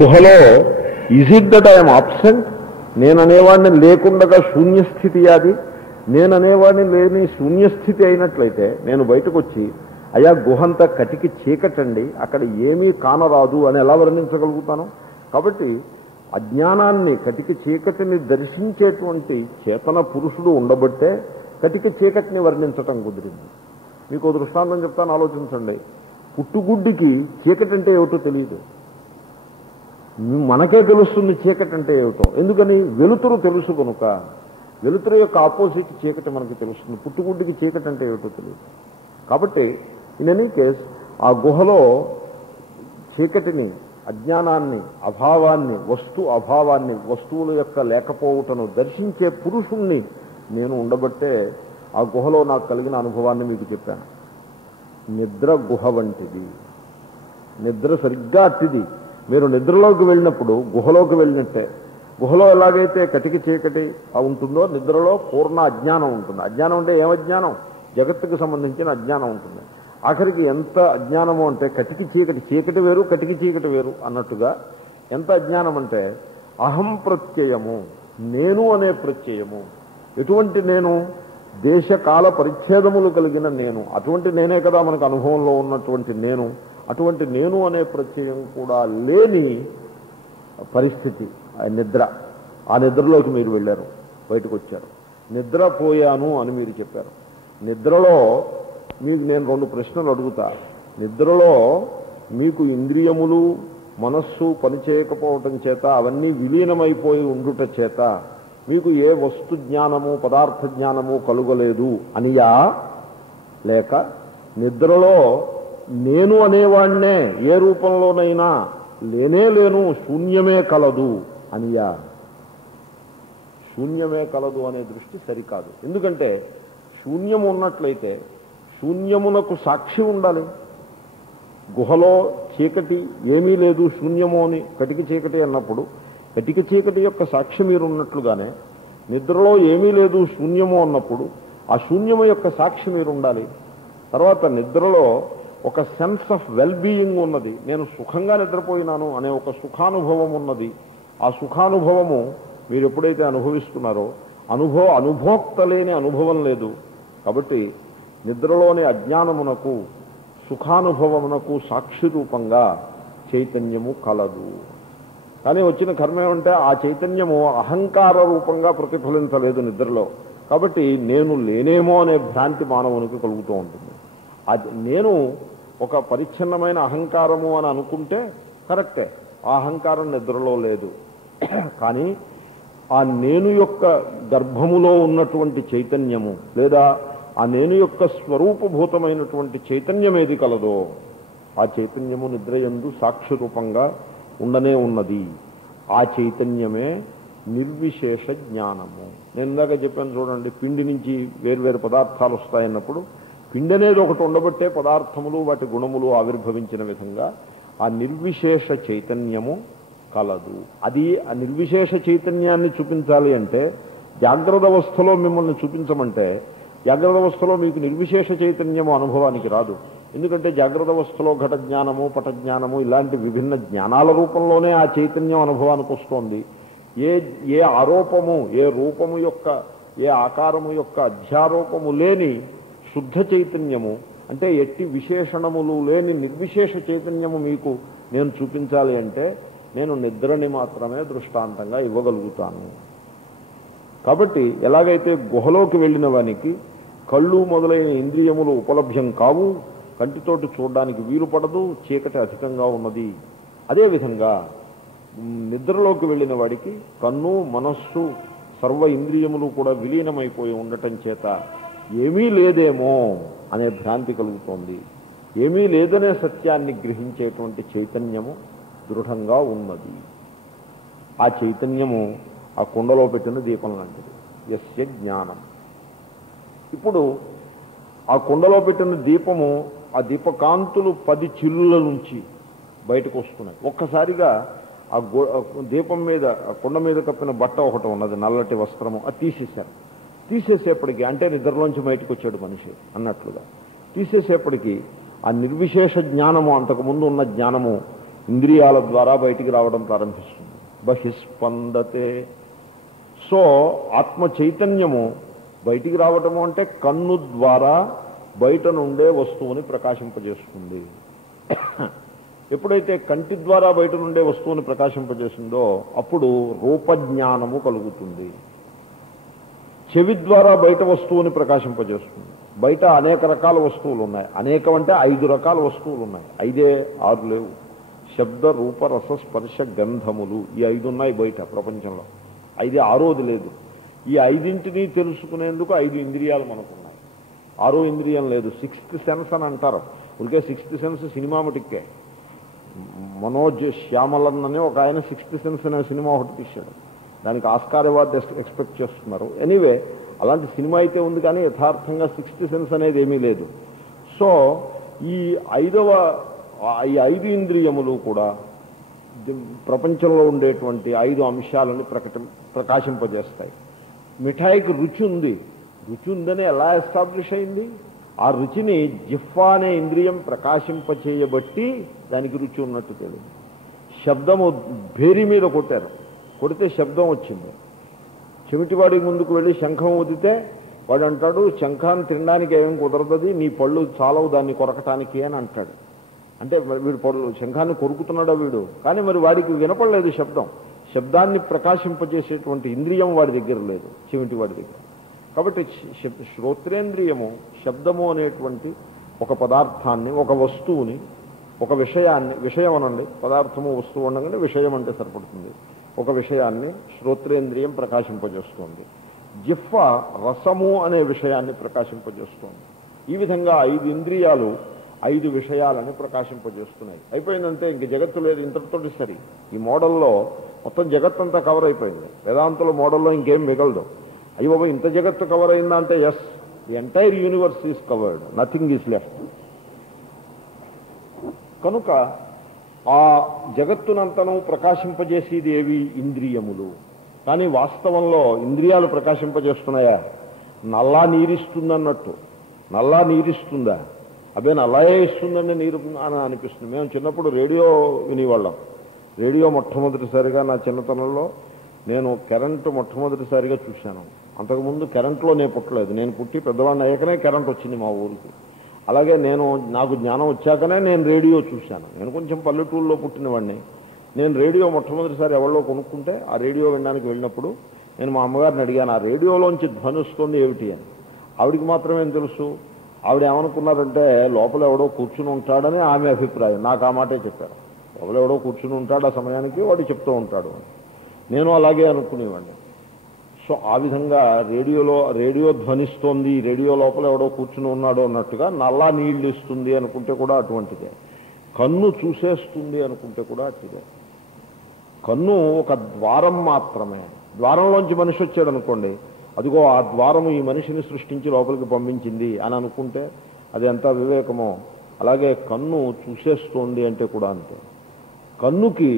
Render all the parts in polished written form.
గుహలో is it that I'm absent, నేననేవాడిని లేకుండగా శూన్యస్థితి అది, నేననేవాడిని లేని శూన్యస్థితి అయినట్లయితే నేను బయటకు వచ్చి అయా గుహంతా కటికి చీకటండి, అక్కడ ఏమీ కానరాదు అని ఎలా వర్ణించగలుగుతాను? కాబట్టి అజ్ఞానాన్ని, కటికి చీకటిని దర్శించేటువంటి చేతన పురుషుడు ఉండబట్టే కటికి చీకటిని వర్ణించటం కుదిరింది. మీకు దృష్టాంతం చెప్తాను, ఆలోచించండి. పుట్టుగుడ్డికి చీకటి అంటే ఏమిటో తెలియదు, మనకే తెలుస్తుంది చీకటి అంటే ఏమిటో. ఎందుకని? వెలుతురు తెలుసు కనుక. వెలుతురు యొక్క ఆపోజిట్ చీకటి మనకి తెలుస్తుంది, పుట్టుగుడ్డికి చీకటి అంటే ఏమిటో తెలియదు. కాబట్టి ఇన్ ఎనీ కేస్ ఆ గుహలో చీకటిని, అజ్ఞానాన్ని, అభావాన్ని, అభావాన్ని, వస్తువుల యొక్క లేకపోవటను దర్శించే పురుషుణ్ణి నేను ఉండబట్టే ఆ గుహలో నాకు కలిగిన అనుభవాన్ని మీకు చెప్పాను. నిద్ర గుహ వంటిది, నిద్ర సరిగ్గా అట్టిది. మీరు నిద్రలోకి వెళ్ళినప్పుడు గుహలోకి వెళ్ళినట్టే. గుహలో ఎలాగైతే కటికి చీకటి ఉంటుందో నిద్రలో పూర్ణ అజ్ఞానం ఉంటుంది. అజ్ఞానం అంటే ఏమజ్ఞానం? జగత్తుకు సంబంధించిన అజ్ఞానం ఉంటుంది. ఆఖరికి ఎంత అజ్ఞానము అంటే కటికి చీకటి, చీకటి వేరు కటికి చీకటి వేరు అన్నట్టుగా ఎంత అజ్ఞానం అంటే అహం ప్రత్యయము, నేను అనే ప్రత్యయము. ఎటువంటి నేను? దేశకాల పరిచ్ఛేదములు కలిగిన నేను. అటువంటి నేనే కదా మనకు అనుభవంలో ఉన్నటువంటి నేను. అటువంటి నేను అనే ప్రత్యయం కూడా లేని పరిస్థితి నిద్ర. ఆ నిద్రలోకి మీరు వెళ్ళారు, బయటకు వచ్చారు. నిద్రపోయాను అని మీరు చెప్పారు. నిద్రలో మీకు నేను 2 ప్రశ్నలు అడుగుతా. నిద్రలో మీకు ఇంద్రియములు, మనస్సు పనిచేయకపోవటం చేత, అవన్నీ విలీనమైపోయి ఉండుట చేత మీకు ఏ వస్తు జ్ఞానము, పదార్థ జ్ఞానము కలుగలేదు అనియా, లేక నిద్రలో నేను అనేవాణ్ణే ఏ రూపంలోనైనా లేను, శూన్యమే కలదు అనియా? శూన్యమే కలదు అనే దృష్టి సరికాదు. ఎందుకంటే శూన్యము ఉన్నట్లయితే శూన్యమునకు సాక్షి ఉండాలి. గుహలో చీకటి ఏమీ లేదు, శూన్యము అని కటికి చీకటి అన్నప్పుడు కటికి చీకటి యొక్క సాక్షి మీరు ఉన్నట్లుగానే నిద్రలో ఏమీ లేదు, శూన్యము అన్నప్పుడు ఆ శూన్యము యొక్క సాక్షి మీరు ఉండాలి. తర్వాత నిద్రలో ఒక సెన్స్ ఆఫ్ వెల్ బీయింగ్ ఉన్నది. నేను సుఖంగా నిద్రపోయినాను అనే ఒక సుఖానుభవం ఉన్నది. ఆ సుఖానుభవము మీరు ఎప్పుడైతే అనుభవిస్తున్నారో అనుభోక్త లేని అనుభవం లేదు. కాబట్టి నిద్రలోని అజ్ఞానమునకు, సుఖానుభవమునకు సాక్షి రూపంగా చైతన్యము కలదు. కానీ వచ్చిన కర్మ ఏమంటే ఆ చైతన్యము అహంకార రూపంగా ప్రతిఫలించలేదు నిద్రలో. కాబట్టి నేను లేనేమో అనే భ్రాంతి మానవునికి కలుగుతూ ఉంటుంది. అది నేను ఒక పరిచ్ఛిన్నమైన అహంకారము అని అనుకుంటే కరెక్టే, ఆ అహంకారం నిద్రలో లేదు. కానీ ఆ నేను యొక్క గర్భములో ఉన్నటువంటి చైతన్యము, లేదా ఆ నేను యొక్క స్వరూపభూతమైనటువంటి చైతన్యం ఏది కలదో ఆ చైతన్యము నిద్రయందు సాక్షి రూపంగా ఉండనే ఉన్నది. ఆ చైతన్యమే నిర్విశేష జ్ఞానము. నేను ఇందాక చెప్పాను చూడండి, పిండి నుంచి వేర్వేరు పదార్థాలు వస్తాయన్నప్పుడు పిండి అనేది ఒకటి ఉండబట్టే పదార్థములు, వాటి గుణములు ఆవిర్భవించిన విధంగా ఆ నిర్విశేష చైతన్యము కలదు. అది ఆ నిర్విశేష చైతన్యాన్ని చూపించాలి అంటే జాగ్రత్త అవస్థలో మిమ్మల్ని చూపించమంటే జాగ్రత్త అవస్థలో మీకు నిర్విశేష చైతన్యము అనుభవానికి రాదు. ఎందుకంటే జాగ్రత్త అవస్థలో ఘట జ్ఞానము, పట జ్ఞానము ఇలాంటి విభిన్న జ్ఞానాల రూపంలోనే ఆ చైతన్యం అనుభవానికి వస్తోంది. ఏ ఆరోపము, ఏ రూపము యొక్క, ఏ ఆకారము యొక్క అధ్యారోపము లేని శుద్ధ చైతన్యము, అంటే ఎట్టి విశేషణములు లేని నిర్విశేష చైతన్యము మీకు నేను చూపించాలి అంటే నేను నిద్రని మాత్రమే దృష్టాంతంగా ఇవ్వగలుగుతాను. కాబట్టి ఎలాగైతే గుహలోకి వెళ్ళిన వానికి కళ్ళు మొదలైన ఇంద్రియములు ఉపలభ్యం కావు, కంటితోటి చూడడానికి వీలు పడదు, చీకటి అధికంగా ఉన్నది. అదేవిధంగా నిద్రలోకి వెళ్ళిన వాడికి కన్ను, మనస్సు, సర్వ ఇంద్రియములు కూడా విలీనమైపోయి ఉండటం చేత ఏమీ లేదేమో అనే భ్రాంతి కలుగుతోంది. ఏమీ లేదనే సత్యాన్ని గ్రహించేటువంటి చైతన్యము దృఢంగా ఉన్నది. ఆ చైతన్యము ఆ కుండలో పెట్టిన దీపం లాంటిది. యస్య జ్ఞానం. ఇప్పుడు ఆ కుండలో పెట్టిన దీపము, ఆ దీపకాంతులు 10 చిల్లుల నుంచి బయటకు వస్తున్నాయి. ఒక్కసారిగా ఆ దీపం మీద, ఆ కుండ మీద కప్పిన బట్ట ఒకటి ఉన్నది, నల్లటి వస్త్రము, అది తీసేశారు. తీసేసేపటికి, అంటే నిద్రలోంచి బయటకు వచ్చాడు మనిషి అన్నట్లుగా, తీసేసేపటికి ఆ నిర్విశేష జ్ఞానము, అంతకుముందు ఉన్న జ్ఞానము ఇంద్రియాల ద్వారా బయటికి రావడం ప్రారంభిస్తుంది. బహిస్పందతే. సో ఆత్మ చైతన్యము బయటికి రావటము అంటే కన్ను ద్వారా బయట నుండే వస్తువుని ప్రకాశింపజేస్తుంది. ఎప్పుడైతే కంటి ద్వారా బయట నుండే వస్తువుని ప్రకాశింపజేసిందో అప్పుడు రూపజ్ఞానము కలుగుతుంది. చెవి ద్వారా బయట వస్తువుని ప్రకాశింపజేస్తుంది. బయట అనేక రకాల వస్తువులు ఉన్నాయి. అనేకం అంటే 5 రకాల వస్తువులు ఉన్నాయి. 5 6 లేవు. శబ్ద రూప రస స్పర్శ గంధములు ఈ 5 ఉన్నాయి బయట ప్రపంచంలో. 5 6ది లేదు. ఈ 5ంటిని తెలుసుకునేందుకు 5 ఇంద్రియాలు మనకున్నాయి. 6వ ఇంద్రియం లేదు. 6th సెన్స్ అని అంటారు. ఉరికే 6th సెన్స్ సినిమా మటుక్కే. మనోజ్ శ్యామలన్ అని ఒక ఆయన 6th సెన్స్ అనే సినిమా ఒకటి తీశాడు. దానికి ఆస్కార్ అవార్డు ఎక్స్పెక్ట్ చేస్తున్నారు. ఎనీవే అలాంటి సినిమా అయితే ఉంది, కానీ యథార్థంగా 6th సెన్స్ అనేది ఏమీ లేదు. సో ఈ 5 ఇంద్రియములు కూడా ప్రపంచంలో ఉండేటువంటి 5 అంశాలను ప్రకాశింపజేస్తాయి. మిఠాయికి రుచి ఉంది. రుచి ఉందని ఎలా ఎస్టాబ్లిష్ అయింది? ఆ రుచిని జిహ్వా అనే ఇంద్రియం ప్రకాశింపచేయబట్టి దానికి రుచి ఉన్నట్టు తెలియదు. శబ్దము భేరి మీద కొడితే శబ్దం వచ్చింది. చెమిటివాడికి ముందుకు వెళ్ళి శంఖం ఊదితే వాడు అంటాడు, శంఖాన్ని తినడానికి ఏమేం కుదరదది, నీ పళ్ళు చాలవు దాన్ని కొరకటానికి అని అంటాడు. అంటే వీడు పళ్ళు శంఖాన్ని కొరుకుతున్నాడా వీడు? కానీ మరి వాడికి వినపడలేదు శబ్దం. శబ్దాన్ని ప్రకాశింపజేసేటువంటి ఇంద్రియం వాడి దగ్గర లేదు, చెమిటి వాడి దగ్గర. కాబట్టి శ్రోత్రేంద్రియము శబ్దము అనేటువంటి ఒక పదార్థాన్ని, ఒక వస్తువుని, ఒక విషయాన్ని, విషయం అనండి, పదార్థము వస్తువు ఉండగానే విషయం అంటే సరిపడుతుంది, ఒక విషయాన్ని శ్రోత్రేంద్రియం ప్రకాశింపజేస్తోంది. జిహ్వ రసము అనే విషయాన్ని ప్రకాశింపజేస్తోంది. ఈ విధంగా 5 ఇంద్రియాలు 5 విషయాలను ప్రకాశింపజేస్తున్నాయి. అయిపోయిందంటే ఇంక జగత్తు లేదు, ఇంతటితోటి సరి. ఈ మోడల్లో మొత్తం జగత్తంతా కవర్ అయిపోయింది. వేదాంతుల మోడల్లో ఇంకేం మిగలదు. అయ్యో బాబా ఇంత జగత్తు కవర్ అయిందా అంటే yes, the entire universe is covered, nothing is left. కనుక ఆ జగత్తునంతను ప్రకాశింపజేసేది ఏవి? ఇంద్రియములు. కానీ వాస్తవంలో ఇంద్రియాలు ప్రకాశింపజేస్తున్నాయా? నల్లా నీరిస్తుందన్నట్టు. నల్లా నీరిస్తుందా? అదే నల్లాయే ఇస్తుందండి నీరు అని అనిపిస్తుంది. మేము చిన్నప్పుడు రేడియో వినేవాళ్ళం. రేడియో మొట్టమొదటిసారిగా నా చిన్నతనంలో నేను కరెంటు మొట్టమొదటిసారిగా చూశాను. అంతకుముందు కరెంట్లో నేను పుట్టలేదు. నేను పుట్టి పెద్దవాడిని అయ్యాకనే కరెంట్ వచ్చింది మా ఊరికి. అలాగే నాకు జ్ఞానం వచ్చాకనే నేను రేడియో చూశాను. నేను కొంచెం పల్లెటూరులో పుట్టినవాడిని. నేను రేడియో మొట్టమొదటిసారి ఎవరిలో కొనుక్కుంటే ఆ రేడియో వినడానికి వెళ్ళినప్పుడు నేను మా అమ్మగారిని అడిగాను, ఆ రేడియోలోంచి ధ్వని వస్తుంది ఏమిటి అని. ఆవిడికి మాత్రమే తెలుసు. ఆవిడ ఏమనుకున్నారంటే లోపల ఎవడో కూర్చుని ఉంటాడని ఆమె అభిప్రాయం. నాకు ఆ మాటే చెప్పారు. లోపల ఎవడో కూర్చుని ఉంటాడు, ఆ సమయానికి వాడు చెప్తూ ఉంటాడు అని. నేను అలాగే అనుకునేవాడిని. సో ఆ విధంగా రేడియో ధ్వనిస్తోంది, రేడియో లోపల ఎవడో కూర్చుని ఉన్నాడు అన్నట్టుగా నల్లా నీళ్లు ఇస్తుంది అనుకుంటే కూడా అటువంటిదే. కన్ను చూసేస్తుంది అనుకుంటే కూడా అట్టిదే. కన్ను ఒక ద్వారం మాత్రమే. ద్వారంలోంచి మనిషి వచ్చాడు అనుకోండి, అదిగో ఆ ద్వారము ఈ మనిషిని సృష్టించి లోపలికి పంపించింది అని అనుకుంటే అది ఎంత వివేకమో. అలాగే కన్ను చూసేస్తోంది అంటే కూడా అంతే. కన్నుకి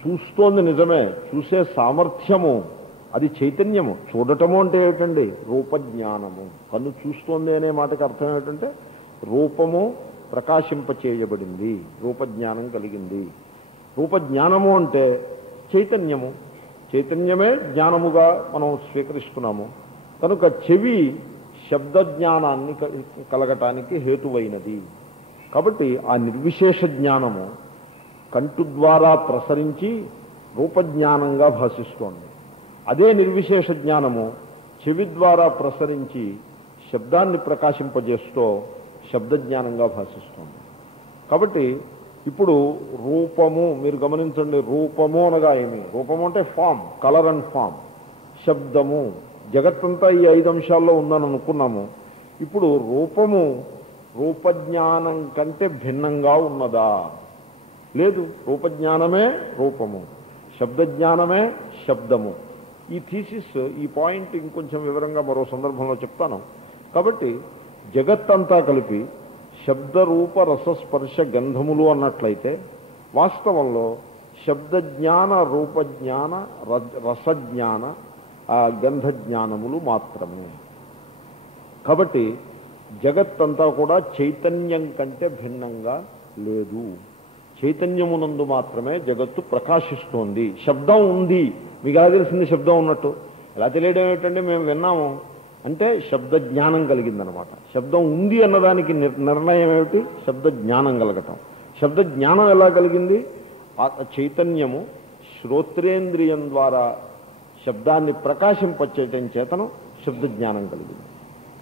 చూస్తోంది నిజమే, చూసే సామర్థ్యము అది చైతన్యము. చూడటము అంటే ఏమిటండి? రూపజ్ఞానము. కన్ను చూస్తోంది అనే మాటకి అర్థం ఏమిటంటే రూపము ప్రకాశింపచేయబడింది, రూపజ్ఞానం కలిగింది. రూపజ్ఞానము అంటే చైతన్యము. చైతన్యమే జ్ఞానముగా మనం స్వీకరిస్తున్నాము. కనుక చెవి శబ్దజ్ఞానాన్ని కలగటానికి హేతువైనది. కాబట్టి ఆ నిర్విశేష జ్ఞానము కంటు ద్వారా ప్రసరించి రూపజ్ఞానంగా భాషిస్తోంది. అదే నిర్విశేష జ్ఞానము చెవి ద్వారా ప్రసరించి శబ్దాన్ని ప్రకాశింపజేస్తూ శబ్దజ్ఞానంగా భాషిస్తోంది. కాబట్టి ఇప్పుడు రూపము మీరు గమనించండి. రూపము అనగా ఏమి? రూపము అంటే ఫామ్, కలర్ అండ్ ఫామ్. శబ్దము, జగత్తంతా ఈ 5 అంశాల్లో ఉందని అనుకున్నాము. ఇప్పుడు రూపము రూపజ్ఞానం కంటే భిన్నంగా ఉన్నదా? లేదు. రూపజ్ఞానమే రూపము, శబ్దజ్ఞానమే శబ్దము. ఈ థీసిస్, ఈ పాయింట్ ఇంకొంచెం వివరంగా మరో సందర్భంలో చెప్తాను. కాబట్టి జగత్తంతా కలిపి శబ్దరూప రసస్పర్శ గంధములు అన్నట్లయితే వాస్తవంలో శబ్దజ్ఞాన, రూపజ్ఞాన, రసజ్ఞాన, గంధజ్ఞానములు మాత్రమే. కాబట్టి జగత్తంతా కూడా చైతన్యం కంటే భిన్నంగా లేదు. చైతన్యమునందు మాత్రమే జగత్తు ప్రకాశిస్తోంది. శబ్దం ఉంది, మీకు ఎలా తెలిసింది శబ్దం ఉన్నట్టు? ఎలా తెలియడం ఏమిటంటే మేము విన్నాము అంటే శబ్ద జ్ఞానం కలిగిందనమాట. శబ్దం ఉంది అన్నదానికి నిర్ణయం ఏమిటి? శబ్ద జ్ఞానం కలగటం. శబ్ద జ్ఞానం ఎలా కలిగింది? చైతన్యము శ్రోత్రేంద్రియం ద్వారా శబ్దాన్ని ప్రకాశింపచేయటం చేతను శబ్ద జ్ఞానం కలిగింది.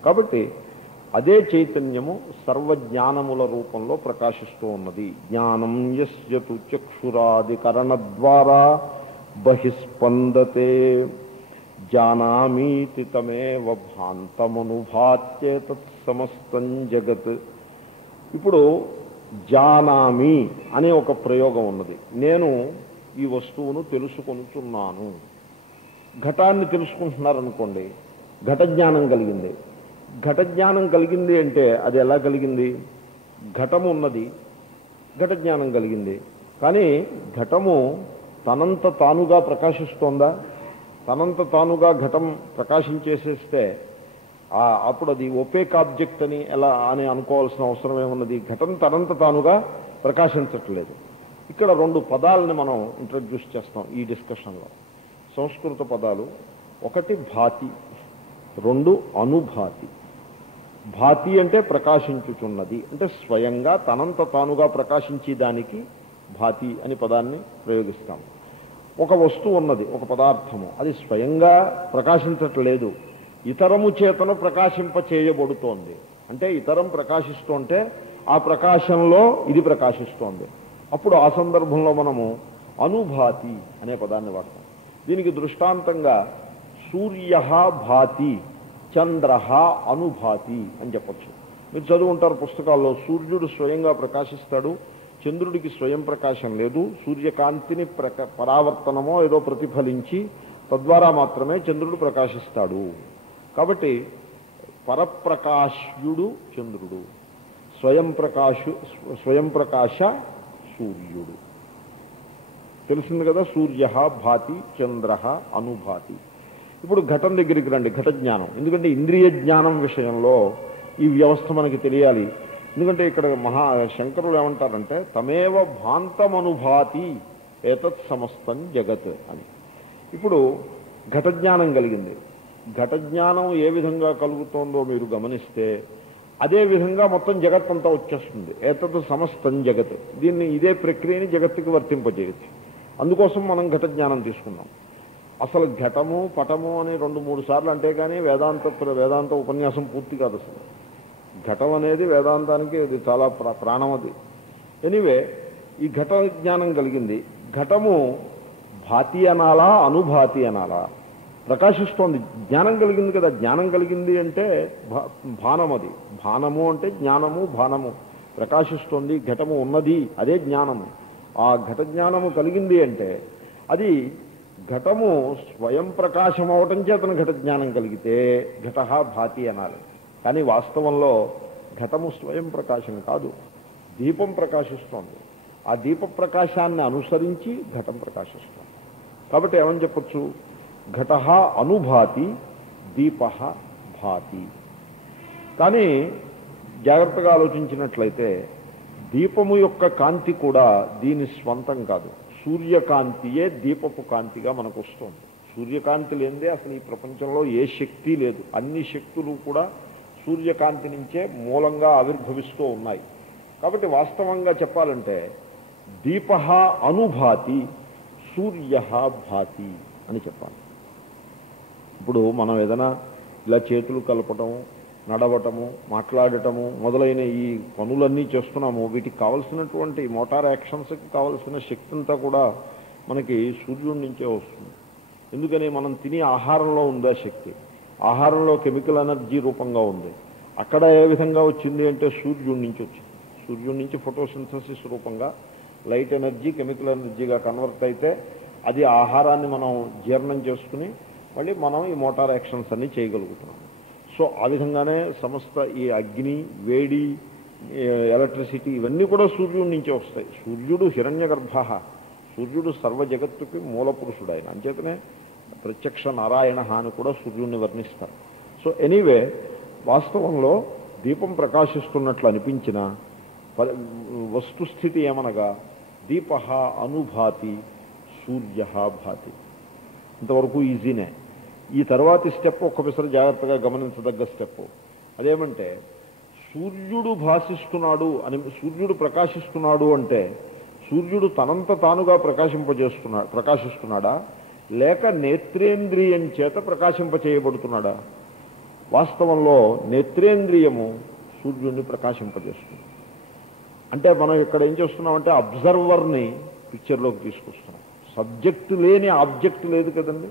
కాబట్టి అదే చైతన్యము సర్వజ్ఞానముల రూపంలో ప్రకాశిస్తూ ఉన్నది. జ్ఞానం యస్యతు చక్షురాదికరణ ద్వారా బహిస్పందతే జానామీతి తమేవ భాంతమనుభాత్యేతత్ సమస్తం జగత్. ఇప్పుడు జానామి అనే ఒక ప్రయోగం ఉన్నది. నేను ఈ వస్తువును తెలుసుకొనుచున్నాను. ఘటాన్ని తెలుసుకుంటున్నారనుకోండి, ఘట జ్ఞానం కలిగింది. ఘట జ్ఞానం కలిగింది అంటే అది ఎలా కలిగింది? ఘటము ఉన్నది, ఘట జ్ఞానం కలిగింది. కానీ ఘటము తనంత తానుగా ప్రకాశిస్తోందా? తనంత తానుగా ఘటం ప్రకాశించేసేస్తే అప్పుడు అది ఒపేక్ ఆబ్జెక్ట్ అని అనుకోవాల్సిన అవసరం ఏమున్నది? ఘటం తనంత తానుగా ప్రకాశించట్లేదు. ఇక్కడ రెండు పదాలని మనం ఇంట్రడ్యూస్ చేస్తాం ఈ డిస్కషన్లో. సంస్కృత పదాలు, ఒకటి భాతి, రెండు అనుభాతి. భాతి అంటే ప్రకాశించుచున్నది, అంటే స్వయంగా తనంత తానుగా ప్రకాశించే దానికి భాతి అని పదాన్ని ప్రయోగిస్తాం. ఒక వస్తువు ఉన్నది, ఒక పదార్థము, అది స్వయంగా ప్రకాశించట్లేదు, ఇతరము చేతను ప్రకాశింపచేయబడుతోంది. అంటే ఇతరం ప్రకాశిస్తుంటే ఆ ప్రకాశంలో ఇది ప్రకాశిస్తోంది. అప్పుడు ఆ సందర్భంలో మనము అనుభాతి అనే పదాన్ని వాడతాం. దీనికి దృష్టాంతంగా సూర్య భాతి, చంద్ర అనుభాతి అని చెప్పచ్చు. మీరు చదువుకుంటారు పుస్తకాల్లో, సూర్యుడు స్వయంగా ప్రకాశిస్తాడు, చంద్రుడికి స్వయం ప్రకాశం లేదు, సూర్యకాంతిని పరావర్తనమో ఏదో ప్రతిఫలించి తద్వారా మాత్రమే చంద్రుడు ప్రకాశిస్తాడు. కాబట్టి పరప్రకాశ్యుడు చంద్రుడు, స్వయం ప్రకాశ సూర్యుడు. తెలిసింది కదా, సూర్య భాతి చంద్ర అనుభాతి. ఇప్పుడు ఘటం దగ్గరికి రండి, ఘట జ్ఞానం. ఎందుకంటే ఇంద్రియ జ్ఞానం విషయంలో ఈ వ్యవస్థ మనకి తెలియాలి. ఎందుకంటే ఇక్కడ శంకరులు ఏమంటారంటే తమేవ భాంతమనుభాతి ఏతత్ సమస్తం జగత్ అని. ఇప్పుడు ఘట జ్ఞానం కలిగింది. ఘట జ్ఞానం ఏ విధంగా కలుగుతోందో మీరు గమనిస్తే అదే విధంగా మొత్తం జగత్తంతా వచ్చేస్తుంది. ఏతత్ సమస్తం జగత్. ఇదే ప్రక్రియని జగత్తుకి వర్తింపజేయచ్చు. అందుకోసం మనం ఘట జ్ఞానం తీసుకున్నాం. అసలు ఘటము పటము అని 2-3 సార్లు అంటే కానీ వేదాంత ఉపన్యాసం పూర్తి కాదు. అసలు ఘటం అనేది వేదాంతానికి ఇది చాలా ప్రాణం. అది ఎనీవే, ఈ ఘట జ్ఞానం కలిగింది. ఘటము భాతి అనాలా అనుభాతి అనాలా? ప్రకాశిస్తోంది, జ్ఞానం కలిగింది కదా. జ్ఞానం కలిగింది అంటే భానం, అది భానము అంటే జ్ఞానము, భానము ప్రకాశిస్తోంది, ఘటము ఉన్నది, అదే జ్ఞానము. ఆ ఘట జ్ఞానము కలిగింది అంటే అది ఘటము స్వయం ప్రకాశం అవటం చేతన ఘట జ్ఞానం కలిగితే ఘట భాతి అనాలి. కానీ వాస్తవంలో ఘటము స్వయం ప్రకాశం కాదు, దీపం ప్రకాశిస్తోంది. ఆ దీప ప్రకాశాన్ని అనుసరించి ఘటం ప్రకాశిస్తోంది. కాబట్టి ఏమని చెప్పచ్చు? ఘట అనుభాతి, దీప భాతి. కానీ జాగ్రత్తగా ఆలోచించినట్లయితే దీపము యొక్క కాంతి కూడా దీని స్వంతం కాదు. సూర్యకాంతియే దీపపు కాంతిగా మనకు వస్తుంది. సూర్యకాంతి లేనిదే అసలు ఈ ప్రపంచంలో ఏ శక్తి లేదు. అన్ని శక్తులు కూడా సూర్యకాంతి నుంచే మూలంగా ఆవిర్భవిస్తూ ఉన్నాయి. కాబట్టి వాస్తవంగా చెప్పాలంటే దీప అనుభాతి, సూర్య భాతి అని చెప్పాలి. ఇప్పుడు మనం ఏదైనా ఇలా చేతులు కలపటము, నడవటము, మాట్లాడటము మొదలైన ఈ పనులన్నీ చేస్తున్నాము. వీటికి కావలసినటువంటి మోటార్ యాక్షన్స్కి కావలసిన శక్తి అంతా కూడా మనకి సూర్యుడి నుంచే వస్తుంది. ఎందుకని? మనం తినే ఆహారంలో ఉందా శక్తి. ఆహారంలో కెమికల్ ఎనర్జీ రూపంగా ఉంది. అక్కడ ఏ విధంగా వచ్చింది అంటే సూర్యుడి నుంచి వచ్చింది. సూర్యుడి నుంచి ఫోటోసింథసిస్ రూపంగా లైట్ ఎనర్జీ కెమికల్ ఎనర్జీగా కన్వర్ట్ అయితే అది ఆహారాన్ని మనం జీర్ణం చేసుకుని మళ్ళీ మనం ఈ మోటార్ యాక్షన్స్ అన్నీ చేయగలుగుతున్నాం. సో ఆ విధంగానే సమస్త ఈ అగ్ని, వేడి, ఎలక్ట్రిసిటీ ఇవన్నీ కూడా సూర్యుడి నుంచే వస్తాయి. సూర్యుడు హిరణ్యగర్భ, సూర్యుడు సర్వ జగత్తుకి మూల పురుషుడు. ఆయన అంచేతనే ప్రత్యక్ష నారాయణ అని కూడా సూర్యుడిని వర్ణిస్తారు. సో ఎనీవే, వాస్తవంలో దీపం ప్రకాశిస్తున్నట్లు అనిపించిన వస్తుస్థితి ఏమనగా దీప అనుభాతి సూర్య భాతి. ఇంతవరకు ఈజీనే. ఈ తర్వాతి స్టెప్ ఒక్కసారి జాగ్రత్తగా గమనించదగ్గ స్టెప్. అదేమంటే సూర్యుడు భాషిస్తున్నాడు అని, సూర్యుడు ప్రకాశిస్తున్నాడు అంటే సూర్యుడు తనంత తానుగా ప్రకాశిస్తున్నాడా లేక నేత్రేంద్రియం చేత ప్రకాశింపచేయబడుతున్నాడా? వాస్తవంలో నేత్రేంద్రియము సూర్యుడిని ప్రకాశింపజేస్తుంది. అంటే మనం ఇక్కడ ఏం చేస్తున్నామంటే అబ్జర్వర్ని పిక్చర్లోకి తీసుకొస్తున్నాం. సబ్జెక్టు లేని ఆబ్జెక్ట్ లేదు కదండి.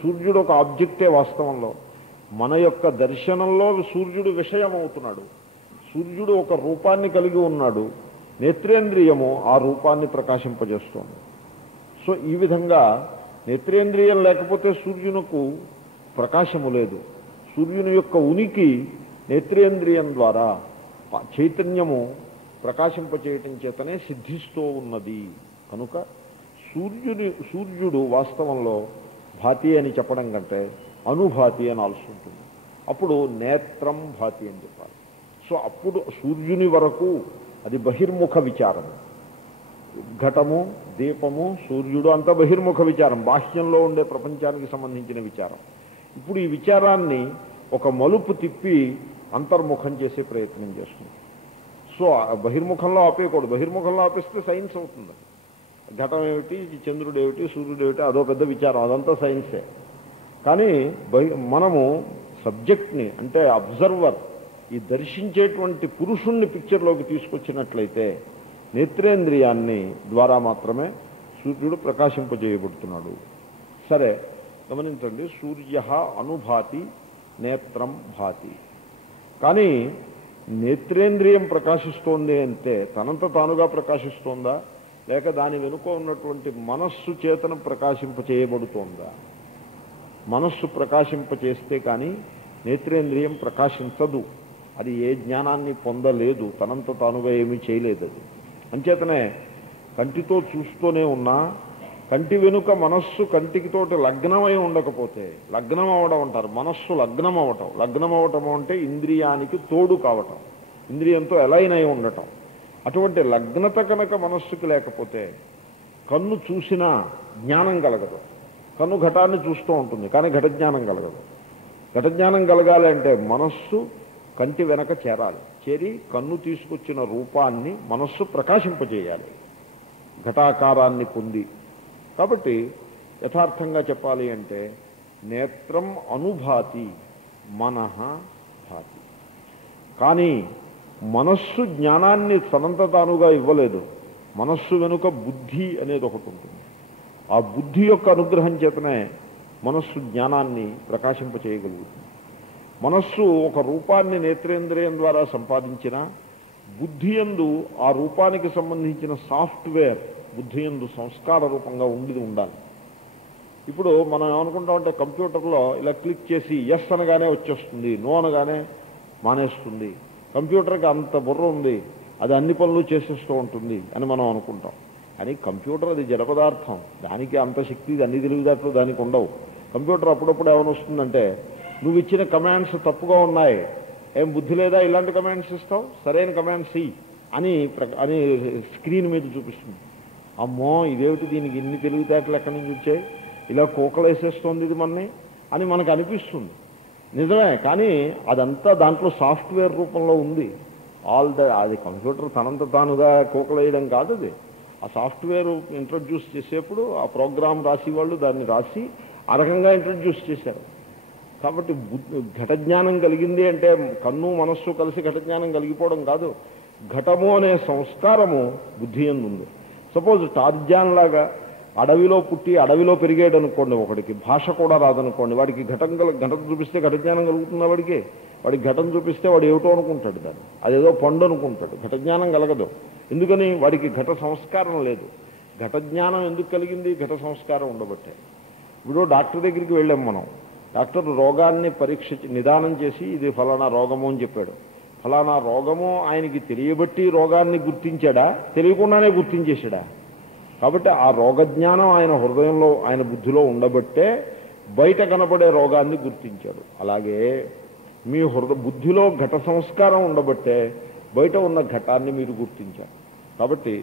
సూర్యుడు ఒక ఆబ్జెక్టే. వాస్తవంలో మన యొక్క దర్శనంలో సూర్యుడు విషయం అవుతున్నాడు. సూర్యుడు ఒక రూపాన్ని కలిగి ఉన్నాడు. నేత్రేంద్రియము ఆ రూపాన్ని ప్రకాశింపజేస్తోంది. సో ఈ విధంగా నేత్రేంద్రియం లేకపోతే సూర్యునకు ప్రకాశము లేదు. సూర్యుని యొక్క ఉనికి నేత్రేంద్రియం ద్వారా చైతన్యము ప్రకాశింపచేయటం చేతనే సిద్ధిస్తూ ఉన్నది. కనుక సూర్యుడు వాస్తవంలో భాతి అని చెప్పడం కంటే అనుభాతి అనాల్సి ఉంటుంది. అప్పుడు నేత్రం భాతి అని చెప్పాలి. సో అప్పుడు సూర్యుని వరకు అది బహిర్ముఖ విచారం. ఘటము, దీపము, సూర్యుడు అంతా బహిర్ముఖ విచారం, బాహ్యంలో ఉండే ప్రపంచానికి సంబంధించిన విచారం. ఇప్పుడు ఈ విచారాన్ని ఒక మలుపు తిప్పి అంతర్ముఖం చేసే ప్రయత్నం చేస్తుంది. సో బహిర్ముఖంలో ఆపేయకూడదు. బహిర్ముఖంలో ఆపేస్తే సైన్స్ అవుతుంది. ఘటం ఏమిటి, చంద్రుడు ఏమిటి, సూర్యుడు ఏమిటి, అదో పెద్ద విచారం, అదంతా సైన్సే. కానీ మనము సబ్జెక్ట్ని అంటే అబ్జర్వర్, ఈ దర్శించేటువంటి పురుషుణ్ణి పిక్చర్లోకి తీసుకొచ్చినట్లయితే నేత్రేంద్రియాన్ని ద్వారా మాత్రమే సూర్యుడు ప్రకాశింపజేయబడుతున్నాడు. సరే గమనించండి, సూర్య అనుభాతి నేత్రం భాతి. కానీ నేత్రేంద్రియం ప్రకాశిస్తోంది అంటే తనంత తానుగా ప్రకాశిస్తోందా లేక దాని వెనుక ఉన్నటువంటి మనస్సు చేతన ప్రకాశింపచేయబడుతోందా? మనస్సు ప్రకాశింపచేస్తే కానీ నేత్రేంద్రియం ప్రకాశించదు. అది ఏ జ్ఞానాన్ని పొందలేదు, తనంత తానుగా ఏమీ చేయలేదు. అది అంచేతనే కంటితో చూస్తూనే ఉన్నా కంటి వెనుక మనస్సు కంటికితోటి లగ్నమై ఉండకపోతే, లగ్నం అవడం అంటారు, మనస్సు లగ్నం అవటం. లగ్నం అవటం అంటే ఇంద్రియానికి తోడు కావటం, ఇంద్రియంతో ఎలైన్ అయి ఉండటం. అటువంటి లగ్నత కనుక మనస్సుకి లేకపోతే కన్ను చూసినా జ్ఞానం కలగదు. కన్ను ఘటాన్ని చూస్తూ ఉంటుంది కానీ ఘట జ్ఞానం కలగదు. ఘట జ్ఞానం కలగాలి అంటే మనస్సు కంటి వెనక చేరాలి. చేరి కన్ను తీసుకొచ్చిన రూపాన్ని మనస్సు ప్రకాశింపజేయాలి, ఘటాకారాన్ని పొంది. కాబట్టి యథార్థంగా చెప్పాలి అంటే నేత్రం అనుభాతి మనః భాతి. కానీ మనస్సు జ్ఞానాన్ని తనంత తానుగా ఇవ్వలేదు. మనస్సు వెనుక బుద్ధి అనేది ఒకటి ఉంటుంది. ఆ బుద్ధి యొక్క అనుగ్రహం చేతనే మనస్సు జ్ఞానాన్ని ప్రకాశింపచేయగలుగుతుంది. మనస్సు ఒక రూపాన్ని నేత్రేంద్రియం ద్వారా సంపాదించిన బుద్ధి యందు ఆ రూపానికి సంబంధించిన సాఫ్ట్వేర్ బుద్ధి యందు సంస్కార రూపంగా ఉండాలి. ఇప్పుడు మనం ఏమనుకుంటామంటే కంప్యూటర్లో ఇలా క్లిక్ చేసి ఎస్ అనగానే వచ్చేస్తుంది, నో అనగానే మానేస్తుంది. కంప్యూటర్కి అంత బుర్ర ఉంది, అది అన్ని పనులు చేసేస్తూ ఉంటుంది అని మనం అనుకుంటాం. కానీ కంప్యూటర్ అది జడ పదార్థం, దానికి అంత శక్తి, అన్ని తెలివితేటలు దానికి ఉండవు. కంప్యూటర్ అప్పుడప్పుడు ఏమైనా వస్తుందంటే నువ్వు ఇచ్చిన కమాండ్స్ తప్పుగా ఉన్నాయి, ఏం బుద్ధి లేదా ఇలాంటి కమాండ్స్ ఇస్తావు, సరైన కమాండ్స్ అని అని స్క్రీన్ మీద చూపిస్తుంది. అమ్మో ఇదేమిటి, దీనికి ఇన్ని తెలివితేటలు ఎక్కడి నుంచి వచ్చాయి, ఇలా కూకలు వేసేస్తోంది ఇది మనని అని మనకు అనిపిస్తుంది. నిజమే, కానీ అదంతా దాంట్లో సాఫ్ట్వేర్ రూపంలో ఉంది. అది కంప్యూటర్ తనంత తానుగా కూకలేయడం కాదు. అది ఆ సాఫ్ట్వేర్ ఇంట్రడ్యూస్ చేసేప్పుడు ఆ ప్రోగ్రామ్ రాసి వాళ్ళు దాన్ని రాసి ఆ రకంగా ఇంట్రడ్యూస్ చేశారు. కాబట్టి ఘట జ్ఞానం కలిగింది అంటే కన్ను మనస్సు కలిసి ఘట జ్ఞానం కలిగిపోవడం కాదు. ఘటము అనే సంస్కారము బుద్ధి యందు ఉంది. సపోజ్ టార్జాన్ లాగా అడవిలో పుట్టి అడవిలో పెరిగాడు అనుకోండి, ఒకడికి భాష కూడా రాదనుకోండి, వాడికి ఘటం చూపిస్తే ఘట జ్ఞానం కలుగుతుందా? వాడికి ఘటం చూపిస్తే వాడు ఏమిటో అనుకుంటాడు, దాన్ని అదేదో పండు అనుకుంటాడు, ఘట జ్ఞానం కలగదు. ఎందుకని? వాడికి ఘట సంస్కారం లేదు. ఘట జ్ఞానం ఎందుకు కలిగింది? ఘట సంస్కారం ఉండబట్టే. ఇప్పుడు డాక్టర్ దగ్గరికి వెళ్ళాం మనం, డాక్టర్ రోగాన్ని నిదానం చేసి ఇది ఫలానా రోగము అని చెప్పాడు. ఫలానా రోగము ఆయనకి తెలియబట్టి రోగాన్ని గుర్తించాడా, తెలియకుండానే గుర్తించేశాడా? కాబట్టి ఆ రోగజ్ఞానం ఆయన హృదయంలో ఆయన బుద్ధిలో ఉండబట్టే బయట కనపడే రోగాన్ని గుర్తించాడు. అలాగే మీ బుద్ధిలో ఘట సంస్కారం ఉండబట్టే బయట ఉన్న ఘటాన్ని మీరు గుర్తించారు. కాబట్టి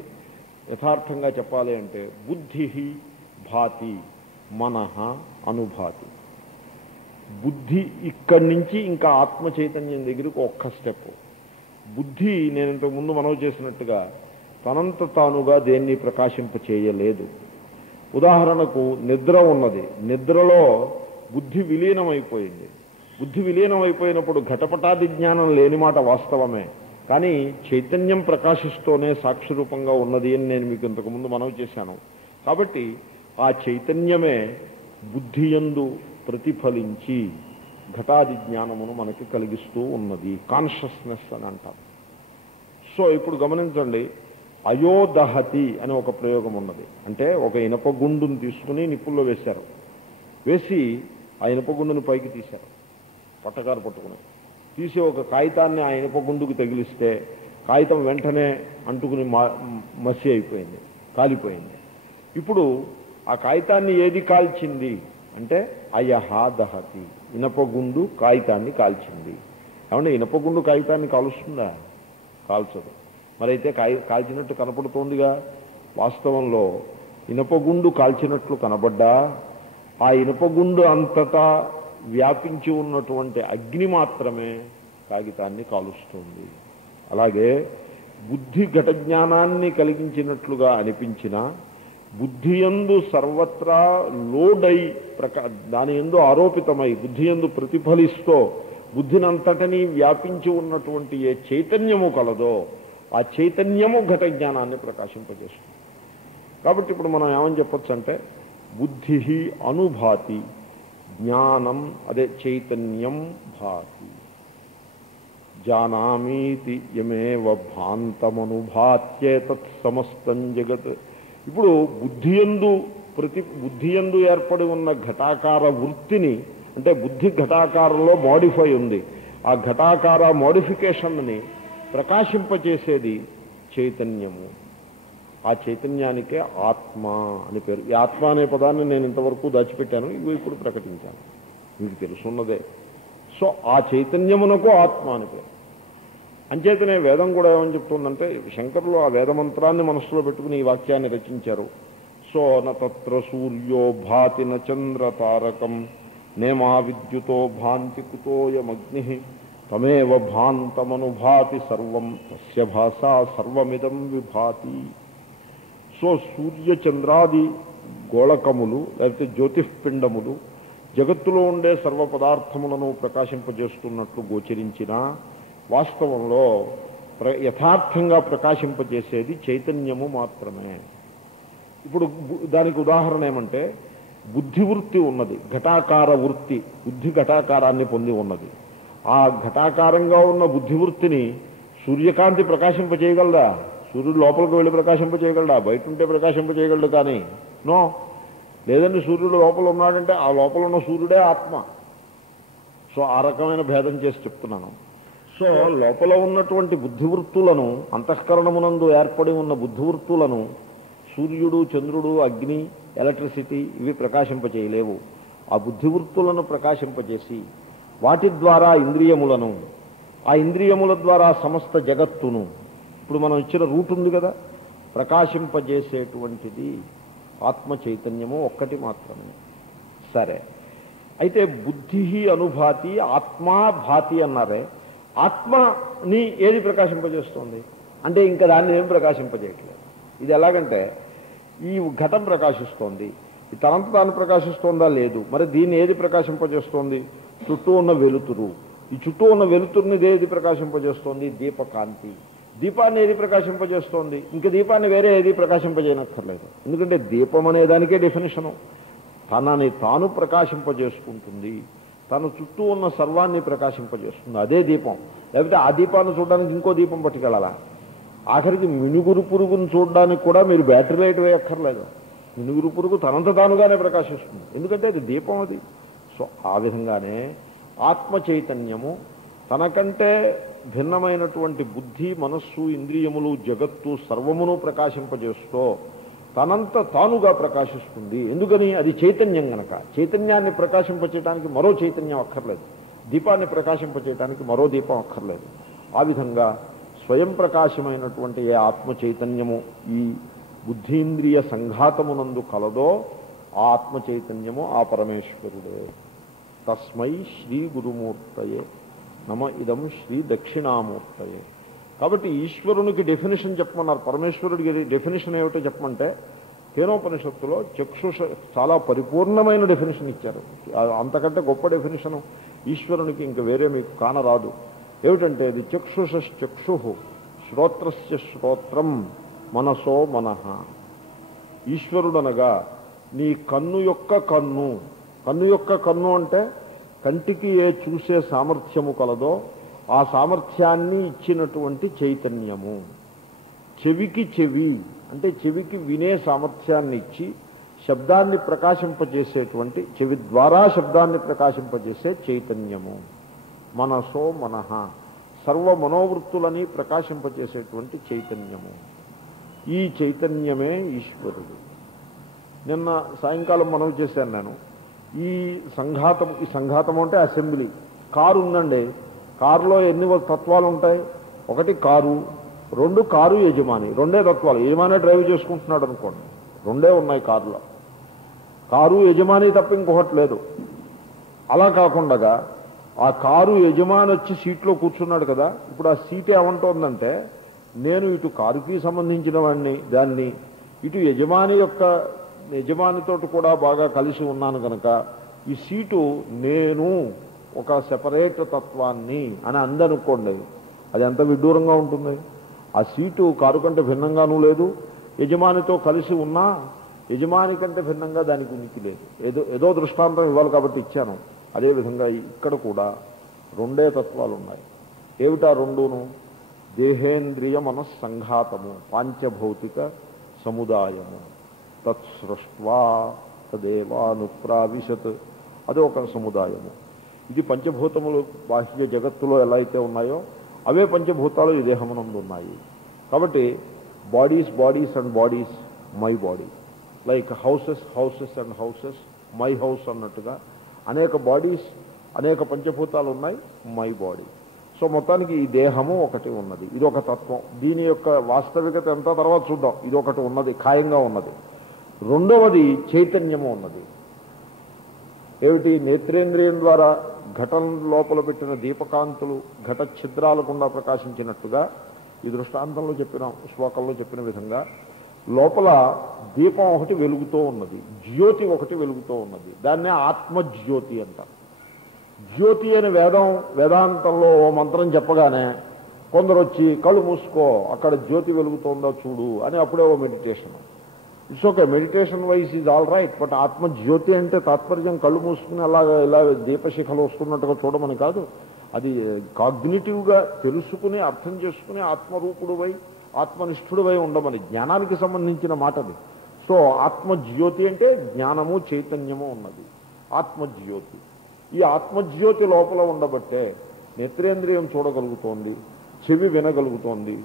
యథార్థంగా చెప్పాలి అంటే బుద్ధి భాతి మనః అనుభాతి. బుద్ధి ఇక్కడి నుంచి ఇంకా ఆత్మ చైతన్యం దగ్గరికి ఒక్క స్టెప్. బుద్ధి నేను ఇంతకు ముందు మనవి చేసినట్టుగా తనంత తానుగా దేన్ని ప్రకాశింప చేయలేదు. ఉదాహరణకు నిద్ర ఉన్నది, నిద్రలో బుద్ధి విలీనమైపోయింది. బుద్ధి విలీనమైపోయినప్పుడు ఘటపటాది జ్ఞానం లేని మాట వాస్తవమే, కానీ చైతన్యం ప్రకాశిస్తూనే సాక్షిరూపంగా ఉన్నది అని నేను మీకు ఇంతకుముందు మనవి చేశాను. కాబట్టి ఆ చైతన్యమే బుద్ధియందు ప్రతిఫలించి ఘటాది జ్ఞానమును మనకి కలిగిస్తూ ఉన్నది. కాన్షియస్నెస్ అని అంటారు. సో ఇప్పుడు గమనించండి, అయోదహతి అనే ఒక ప్రయోగం ఉన్నది. అంటే ఒక ఇనప గుండును తీసుకుని నిప్పుల్లో వేశారు, వేసి ఆ ఇనప గుండుని పైకి తీశారు, పట్టకారు పట్టుకుని తీసి ఒక కాగితాన్ని ఆ ఇనప గుండుకు తగిలిస్తే కాగితం వెంటనే అంటుకుని మసి అయిపోయింది, కాలిపోయింది. ఇప్పుడు ఆ కాగితాన్ని ఏది కాల్చింది అంటే అయహ దహతి, ఇనపగుండు కాగితాన్ని కాల్చింది. ఏమంటే ఇనపగుండు కాగితాన్ని కాలుస్తుందా? కాల్చదు. మరైతే కాల్చినట్టు కనపడుతోందిగా. వాస్తవంలో ఇనపగుండు కాల్చినట్లు కనబడ్డా ఆ ఇనపగుండు అంతటా వ్యాపించి ఉన్నటువంటి అగ్ని మాత్రమే కాగితాన్ని కాలుస్తుంది. అలాగే బుద్ధి ఘట జ్ఞానాన్ని కలిగించినట్లుగా అనిపించిన బుద్ధియందు సర్వత్రా లోడై దాని యందు ఆరోపితమై బుద్ధియందు ప్రతిఫలిస్తూ బుద్ధినంతటినీ వ్యాపించి ఉన్నటువంటి ఏ చైతన్యము కలదో ఆ చైతన్యము ఘట జ్ఞానాన్ని ప్రకాశింపజేస్తుంది. కాబట్టి ఇప్పుడు మనం ఏమని చెప్పొచ్చు అంటే బుద్ధి అనుభాతి, జ్ఞానం అదే చైతన్యం భాతి. జానామీతి యమేవ భాంతమనుభాత్యే తత్ సమస్తం జగత్. ఇప్పుడు బుద్ధియందు ఏర్పడి ఉన్న ఘటాకార వృత్తిని, అంటే బుద్ధి ఘటాకారంలో మోడిఫై ఉంది, ఆ ఘటాకార మోడిఫికేషన్ని ప్రకాశింపచేసేది చైతన్యము. ఆ చైతన్యానికే ఆత్మ అని పేరు. ఈ ఆత్మ అనే పదాన్ని నేను ఇంతవరకు దాచిపెట్టాను, ఇవి ఇప్పుడు ప్రకటించాను, మీకు తెలుసున్నదే. సో ఆ చైతన్యమునకు ఆత్మ అని పేరు. అంచేతనే వేదం కూడా ఏమని చెప్తుందంటే, శంకరులు ఆ వేదమంత్రాన్ని మనస్సులో పెట్టుకుని ఈ వాక్యాన్ని రచించారు. సో నత్ర సూర్యో భాతి నచంద్ర తారకం నేమా విద్యుతో భాంతి కుతోయమగ్ని తమేవ భాంతమనుభాతి సర్వం తస్య భాషా సర్వమిదం విభాతి. సో సూర్యచంద్రాది గోళకములు లేకపోతే జ్యోతిష్పిండములు జగత్తులో ఉండే సర్వ పదార్థములను ప్రకాశింపజేస్తున్నట్లు గోచరించిన వాస్తవంలో యథార్థంగా ప్రకాశింపజేసేది చైతన్యము మాత్రమే. ఇప్పుడు దానికి ఉదాహరణ ఏమంటే బుద్ధివృత్తి ఉన్నది, ఘటాకార వృత్తి, బుద్ధి ఘటాకారాన్ని పొంది ఉన్నది. ఆ ఘటాకారంగా ఉన్న బుద్ధివృత్తిని సూర్యకాంతి ప్రకాశింపజేయగలదా? సూర్యుడు లోపలికి వెళ్ళి ప్రకాశింపజేయగలడా? బయట ఉంటే ప్రకాశింపజేయగలడు కానీ నో. లేదండి సూర్యుడు లోపల ఉన్నాడంటే ఆ లోపల ఉన్న సూర్యుడే ఆత్మ. సో ఆ రకమైన భేదం చేసి చెప్తున్నాను. సో లోపల ఉన్నటువంటి బుద్ధివృత్తులను, అంతఃకరణమునందు ఏర్పడి ఉన్న బుద్ధివృత్తులను సూర్యుడు, చంద్రుడు, అగ్ని, ఎలక్ట్రిసిటీ ఇవి ప్రకాశింపచేయలేవు. ఆ బుద్ధివృత్తులను ప్రకాశింపచేసి వాటి ద్వారా ఇంద్రియములను, ఆ ఇంద్రియముల ద్వారా సమస్త జగత్తును, ఇప్పుడు మనం ఇచ్చిన రూట్ ఉంది కదా, ప్రకాశింపజేసేటువంటిది ఆత్మ చైతన్యము ఒక్కటి మాత్రమే. సరే, అయితే బుద్ధి అనుభాతి ఆత్మా భాతి అన్నారే, ఆత్మని ఏది ప్రకాశింపజేస్తోంది అంటే ఇంకా దాన్ని ఏం ప్రకాశింపజేయట్లేదు. ఇది ఎలాగంటే ఈ ఘటం ప్రకాశిస్తోంది, ఈ తనంత తాను ప్రకాశిస్తోందా? లేదు. మరి దీన్ని ఏది ప్రకాశింపజేస్తోంది? చుట్టూ ఉన్న వెలుతురు. ఈ చుట్టూ ఉన్న వెలుతురుని ఏది ప్రకాశింపజేస్తోంది? దీపకాంతి. దీపాన్ని ఏది ప్రకాశింపజేస్తోంది? ఇంక దీపాన్ని వేరే ఏది ప్రకాశింపజేయనక్కర్లేదు. ఎందుకంటే దీపం అనే దానికే డెఫినేషను. తనని తాను ప్రకాశింపజేసుకుంటుంది, తన చుట్టూ ఉన్న సర్వాన్ని ప్రకాశింపజేస్తుంది, అదే దీపం. లేకపోతే ఆ దీపాన్ని చూడడానికి ఇంకో దీపం పట్టుకెళ్ళాలా? ఆఖరికి మినుగురు పురుగును చూడడానికి కూడా మీరు బ్యాటరీ లైట్ వేయక్కర్లేదు. మినుగురు పురుగు తనంత తానుగానే ప్రకాశిస్తుంది, ఎందుకంటే అది దీపం అది. సో ఆ విధంగానే ఆత్మ చైతన్యము తనకంటే భిన్నమైనటువంటి బుద్ధి, మనస్సు, ఇంద్రియములు, జగత్తు సర్వమును ప్రకాశింపజేస్తూ తనంత తానుగా ప్రకాశిస్తుంది. ఎందుకని? అది చైతన్యం గనక. చైతన్యాన్ని ప్రకాశింపచేయడానికి మరో చైతన్యం అక్కర్లేదు, దీపాన్ని ప్రకాశింపచేయడానికి మరో దీపం అక్కర్లేదు. ఆ విధంగా స్వయం ప్రకాశమైనటువంటి ఏ ఆత్మ చైతన్యము ఈ బుద్ధీంద్రియ సంఘాతమునందు కలదో ఆ ఆత్మ చైతన్యము ఆ పరమేశ్వరుడే. తస్మై శ్రీ గురుమూర్తయే నమ ఇదం శ్రీ దక్షిణామూర్తయే. కాబట్టి ఈశ్వరునికి డెఫినేషన్ చెప్పమన్నారు. పరమేశ్వరుడికి డెఫినేషన్ ఏమిటో చెప్పమంటే కేనోపనిషత్తులో చక్షుష చాలా పరిపూర్ణమైన డెఫినేషన్ ఇచ్చారు. అంతకంటే గొప్ప డెఫినేషను ఈశ్వరునికి ఇంక వేరే మీకు కానరాదు. ఏమిటంటే అది చక్షుషశ్చక్షు శ్రోత్రస్య శ్రోత్రం మనసో మనః. ఈశ్వరుడనగా నీ కన్ను యొక్క కన్ను. కన్ను యొక్క కన్ను అంటే కంటికి ఏ చూసే సామర్థ్యము కలదో ఆ సామర్థ్యాన్ని ఇచ్చినటువంటి చైతన్యము. చెవికి చెవి అంటే చెవికి వినే సామర్థ్యాన్ని ఇచ్చి శబ్దాన్ని ప్రకాశింపజేసేటువంటి, చెవి ద్వారా శబ్దాన్ని ప్రకాశింపజేసే చైతన్యము. మనసో మనః సర్వ మనోవృత్తులని ప్రకాశింపజేసేటువంటి చైతన్యము. ఈ చైతన్యమే ఈశ్వరుడు. నిన్న సాయంకాలం మనవి చేశాను నేను. ఈ సంఘాతం అంటే అసెంబ్లీ. కారు ఉందండి, కారులో ఎన్ని తత్వాలు ఉంటాయి? ఒకటి కారు, రెండు కారు యజమాని, రెండే తత్వాలు. యజమాని డ్రైవ్ చేసుకుంటున్నాడు అనుకోండి, రెండే ఉన్నాయి కారులో. కారు యజమాని తప్ప ఇంకొకటి లేదు. అలా కాకుండా ఆ కారు యజమాని వచ్చి సీట్లో కూర్చున్నాడు కదా, ఇప్పుడు ఆ సీట్ ఏమంటోందంటే నేను ఇటు కారుకి సంబంధించిన వాడిని దాన్ని, ఇటు యజమానితో కూడా బాగా కలిసి ఉన్నాను కనుక ఈ సీటు నేను ఒక సెపరేట్ తత్వాన్ని అని అందనుకోండి. అది ఎంత విడ్డూరంగా ఉంటుంది. ఆ సీటు కారు కంటే భిన్నంగానూ లేదు, యజమానితో కలిసి ఉన్నా యజమాని కంటే భిన్నంగా దానికి ఉనికి లేదు. ఏదో దృష్టాంతం ఇవ్వాలి కాబట్టి ఇచ్చాను. అదేవిధంగా ఇక్కడ కూడా రెండే తత్వాలు ఉన్నాయి. ఏమిటా రెండును? దేహేంద్రియ మనస్సంఘాతము, పాంచభౌతిక సముదాయము. తత్సృష్ట్వా తదేవానుప్రావిశత్, అది ఒక సముదాయము. ఇది పంచభూతములు బాహ్య జగత్తులో ఎలా అయితే ఉన్నాయో అవే పంచభూతాలు ఈ దేహమునందు ఉన్నాయి. కాబట్టి bodies and bodies, my body. Like houses and houses, my house అన్నట్టుగా అనేక బాడీస్, అనేక పంచభూతాలు ఉన్నాయి, మై బాడీ. సో మొత్తానికి ఈ దేహము ఒకటి ఉన్నది. ఇది ఒక తత్వం. దీని యొక్క వాస్తవికత ఎంత తర్వాత చూద్దాం. ఇది ఒకటి ఉన్నది, ఖాయంగా ఉన్నది. రెండవది చైతన్యము ఉన్నది. ఏమిటి? నేత్రేంద్రియం ద్వారా ఘటన లోపల పెట్టిన దీపకాంతులు ఘట ఛిద్రాల గుండా ప్రకాశించినట్టుగా ఈ దృష్టాంతంలో చెప్పిన, శ్లోకంలో చెప్పిన విధంగా లోపల దీపం ఒకటి వెలుగుతూ ఉన్నది, జ్యోతి ఒకటి వెలుగుతూ ఉన్నది. దాన్నే ఆత్మజ్యోతి అంటారు. జ్యోతి అని వేదాంతంలో ఓ మంత్రం చెప్పగానే కొందరు వచ్చి కళ్ళు మూసుకో అక్కడ జ్యోతి వెలుగుతోందో చూడు అని అప్పుడే ఓ meditation. It's okay, meditation wise is all right. But ఆత్మజ్యోతి అంటే తాత్పర్యం కళ్ళు మూసుకుని అలాగా ఇలా దీపశిఖలు వస్తున్నట్టుగా చూడమని కాదు. అది కాగ్నిటివ్గా తెలుసుకుని అర్థం చేసుకుని ఆత్మరూపుడువై ఆత్మనిష్ఠుడువై ఉండమని, జ్ఞానానికి సంబంధించిన మాటది. సో ఆత్మజ్యోతి అంటే జ్ఞానము చైతన్యము ఉన్నది ఆత్మజ్యోతి. ఈ ఆత్మజ్యోతి లోపల ఉండబట్టే నేత్రేంద్రియం చూడగలుగుతోంది, చెవి వినగలుగుతోంది,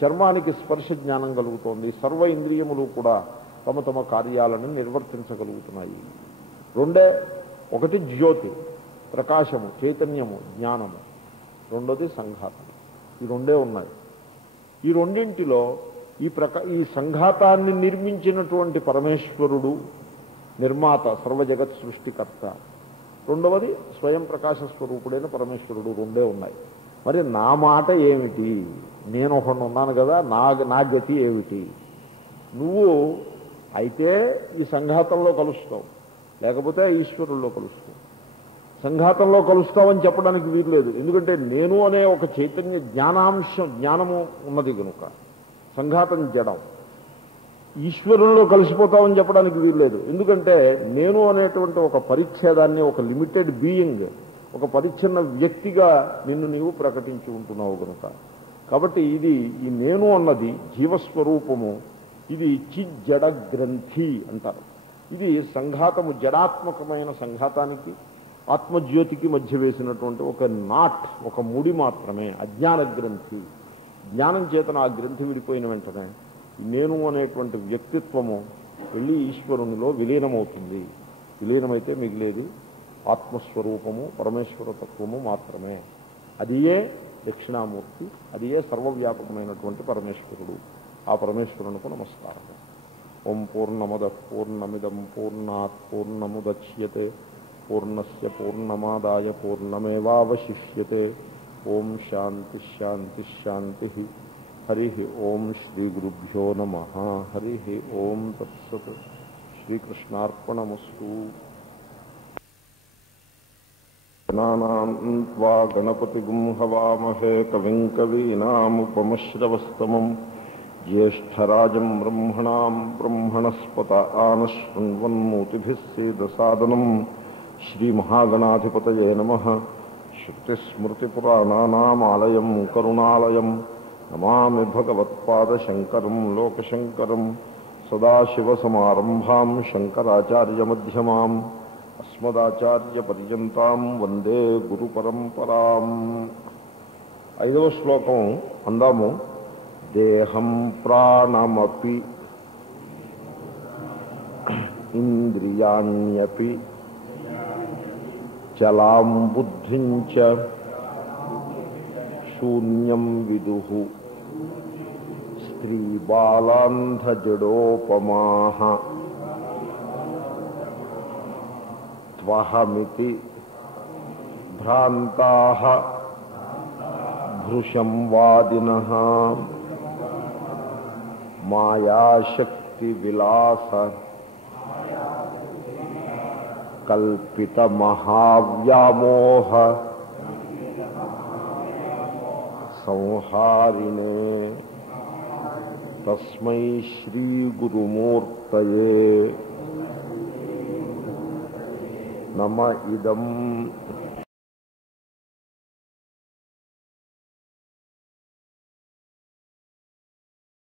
చర్మానికి స్పర్శ జ్ఞానం కలుగుతోంది, సర్వ ఇంద్రియములు కూడా తమ తమ కార్యాలను నిర్వర్తించగలుగుతున్నాయి. రెండే, ఒకటి జ్యోతి ప్రకాశము చైతన్యము జ్ఞానము, రెండోది సంఘాతం. ఈ రెండే ఉన్నాయి. ఈ రెండింటిలో ఈ సంఘాతాన్ని నిర్మించినటువంటి పరమేశ్వరుడు నిర్మాత, సర్వజగత్ సృష్టికర్త. రెండవది స్వయం ప్రకాశ స్వరూపుడైన పరమేశ్వరుడు. రెండే ఉన్నాయి. మరి నా మాట ఏమిటి? నేను ఒకడు ఉన్నాను కదా, నా గతి ఏమిటి? నువ్వు అయితే ఈ సంఘాతంలో కలుస్తావు, లేకపోతే ఈశ్వరుల్లో కలుస్తావు. సంఘాతంలో కలుస్తావని చెప్పడానికి వీల్లేదు. ఎందుకంటే నేను అనే ఒక చైతన్య జ్ఞానాంశం, జ్ఞానము ఉన్నది కనుక. సంఘాతం జడం. ఈశ్వరుల్లో కలిసిపోతామని చెప్పడానికి వీల్లేదు. ఎందుకంటే నేను అనేటువంటి ఒక పరిచ్ఛేదాన్ని, ఒక లిమిటెడ్ బీయింగ్, ఒక పరిచ్ఛిన్న వ్యక్తిగా నిన్ను నీవు ప్రకటించి ఉంటున్నావు కనుక. కాబట్టి ఈ నేను అన్నది జీవస్వరూపము. ఇది చిజ్జడ గ్రంథి అంటారు. ఇది సంఘాతము, జడాత్మకమైన సంఘాతానికి ఆత్మజ్యోతికి మధ్య వేసినటువంటి ఒక నాట్, ఒక ముడి మాత్రమే, అజ్ఞాన గ్రంథి. జ్ఞానం చేతన ఆ గ్రంథి విడిపోయిన వెంటనే నేను అనేటువంటి వ్యక్తిత్వము వెళ్ళి ఈశ్వరునిలో విలీనమవుతుంది. విలీనమైతే మిగిలేది ఆత్మస్వరూపము, పరమేశ్వర తత్వము మాత్రమే. అదియే దక్షిణామూర్తి, అదియే సర్వవ్యాపకమైనటువంటి పరమేశ్వరుడు. ఆ పరమేశ్వరునికి నమస్కారం. ఓం పూర్ణమదః పూర్ణమిదం పూర్ణాత్ పూర్ణముదచ్యతే పూర్ణస్య పూర్ణమాదాయ పూర్ణమేవావశిష్యతే. ఓం శాంతి శాంతి శాంతి. హరి ఓం శ్రీ గురుభ్యో నమః. హరి ఓం తత్సత్. శ్రీకృష్ణార్పణమస్తు. గణానాన్వా గణపతిగుం హవామహే కవిం కవీనాముపమశ్రవస్తమం జ్యేష్ఠరాజం బ్రహ్మణాం బ్రహ్మణస్పత ఆనశృణ్వన్మూతిభిः సేదసాదనం. శ్రీమహాగణాధిపతయే నమః. శృతిస్మృతిపురాణానామాలయం కరుణాలయం నమామి భగవత్పాదశంకరం లోకశంకరం. సదాశివసమారంభాం శంకరాచార్యమధ్యమాం అస్మదాచార్యపర్యంతాం వందే గురుపరంపరాం. 5వ శ్లోకం అందాము. దేహం ప్రాణమపి ఇంద్రియాణ్యపి చలాం బుద్ధిం చ శూన్యం విదుః స్త్రీబాలాంధజడోపమాః త్వహమితి భ్రాంతాః భృశం వాదినః మాయాశక్తి విలాస కల్పిత మహావ్యామోహ సంహారిణే. తస్మై శ్రీ గురుమూర్తయే నమ. ఇదం